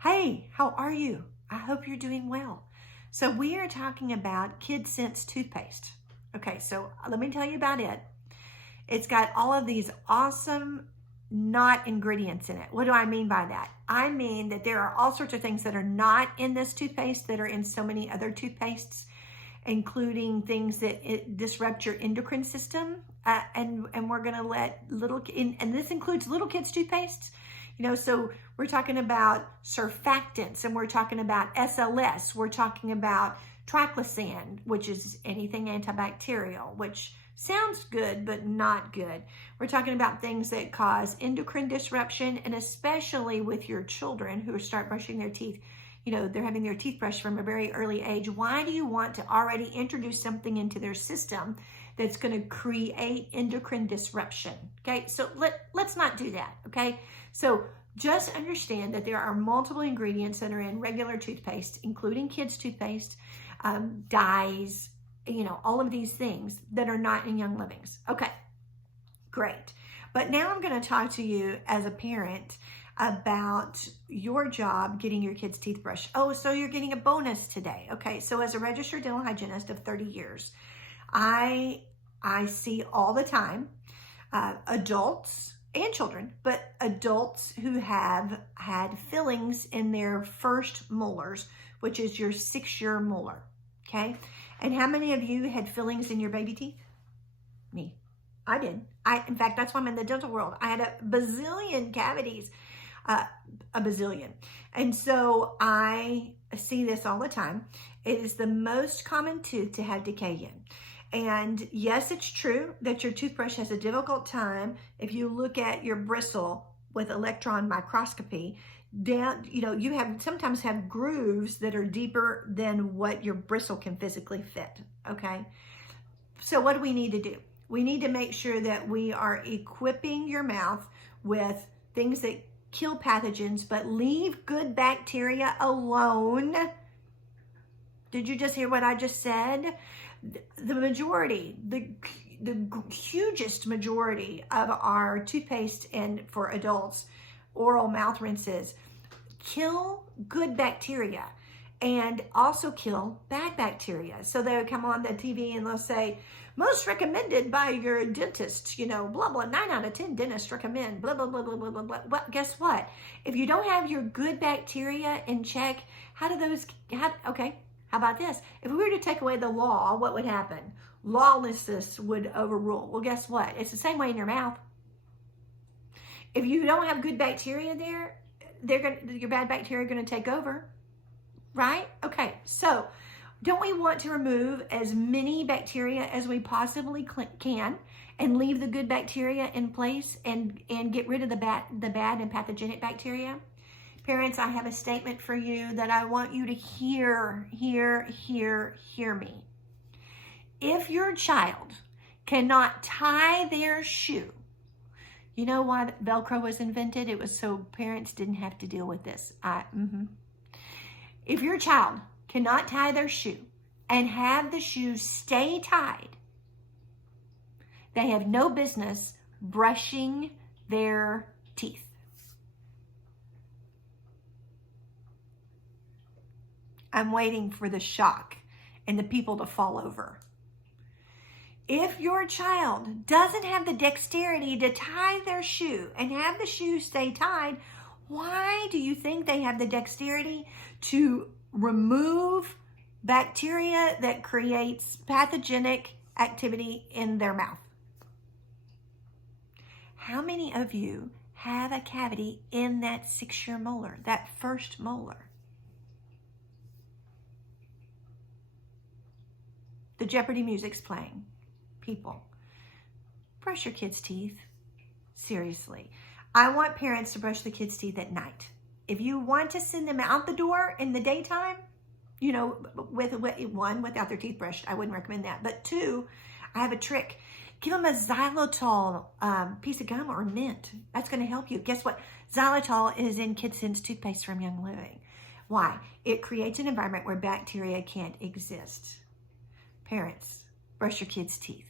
Hey, how are you? I hope you're doing well. So we are talking about Kid Sense toothpaste. Okay, so let me tell you about it. It's got all of these awesome not ingredients in it. What do I mean by that? I mean that there are all sorts of things that are not in this toothpaste that are in so many other toothpastes, including things that disrupt your endocrine system. And we're gonna let and this includes little kids' toothpastes. So we're talking about surfactants, and we're talking about SLS. We're talking about triclosan, which is anything antibacterial, which sounds good, but not good. We're talking about things that cause endocrine disruption, and especially with your children who start brushing their teeth. They're having their teeth brushed from a very early age. Why do you want to already introduce something into their system that's going to create endocrine disruption? Okay, so let's not do that. Okay, so just understand that there are multiple ingredients that are in regular toothpaste, including kids' toothpaste, dyes, all of these things that are not in Young Livings. Okay, great. But now I'm going to talk to you as a parent about your job getting your kids' teeth brushed. Oh, so you're getting a bonus today. Okay, so as a registered dental hygienist of 30 years, I see all the time adults and children, but adults who have had fillings in their first molars, which is your 6-year molar. Okay, and how many of you had fillings in your baby teeth? Me. I did. In fact, that's why I'm in the dental world. I had a bazillion cavities, a bazillion. And so I see this all the time. It is the most common tooth to have decay in. And yes, it's true that your toothbrush has a difficult time. If you look at your bristle with electron microscopy, down, you sometimes have grooves that are deeper than what your bristle can physically fit. Okay. So what do we need to do? We need to make sure that we are equipping your mouth with things that kill pathogens, but leave good bacteria alone. Did you just hear what I just said? The majority, the hugest majority of our toothpaste and for adults, oral mouth rinses, kill good bacteria and also kill bad bacteria. So they'll come on the TV and they'll say, most recommended by your dentist, blah, blah, 9 out of 10 dentists recommend, blah, blah, blah, blah, blah, blah, blah. Well, guess what? If you don't have your good bacteria in check, okay, how about this? If we were to take away the law, what would happen? Lawlessness would overrule. Well, guess what? It's the same way in your mouth. If you don't have good bacteria there, your bad bacteria are going to take over, right? Okay, so don't we want to remove as many bacteria as we possibly can and leave the good bacteria in place and get rid of the bad and pathogenic bacteria? Parents, I have a statement for you that I want you to hear me. If your child cannot tie their shoe, you know why Velcro was invented? It was so parents didn't have to deal with this. If your child cannot tie their shoe and have the shoe stay tied, they have no business brushing their teeth. I'm waiting for the shock and the people to fall over. If your child doesn't have the dexterity to tie their shoe and have the shoe stay tied, why do you think they have the dexterity to remove bacteria that creates pathogenic activity in their mouth? How many of you have a cavity in that 6-year molar, that first molar? The Jeopardy music's playing. People, brush your kids' teeth. Seriously. I want parents to brush the kids' teeth at night. If you want to send them out the door in the daytime, without their teeth brushed, I wouldn't recommend that. But 2, I have a trick. Give them a xylitol piece of gum or mint. That's going to help you. Guess what? Xylitol is in Kid Sense toothpaste from Young Living. Why? It creates an environment where bacteria can't exist. Parents, brush your kids' teeth.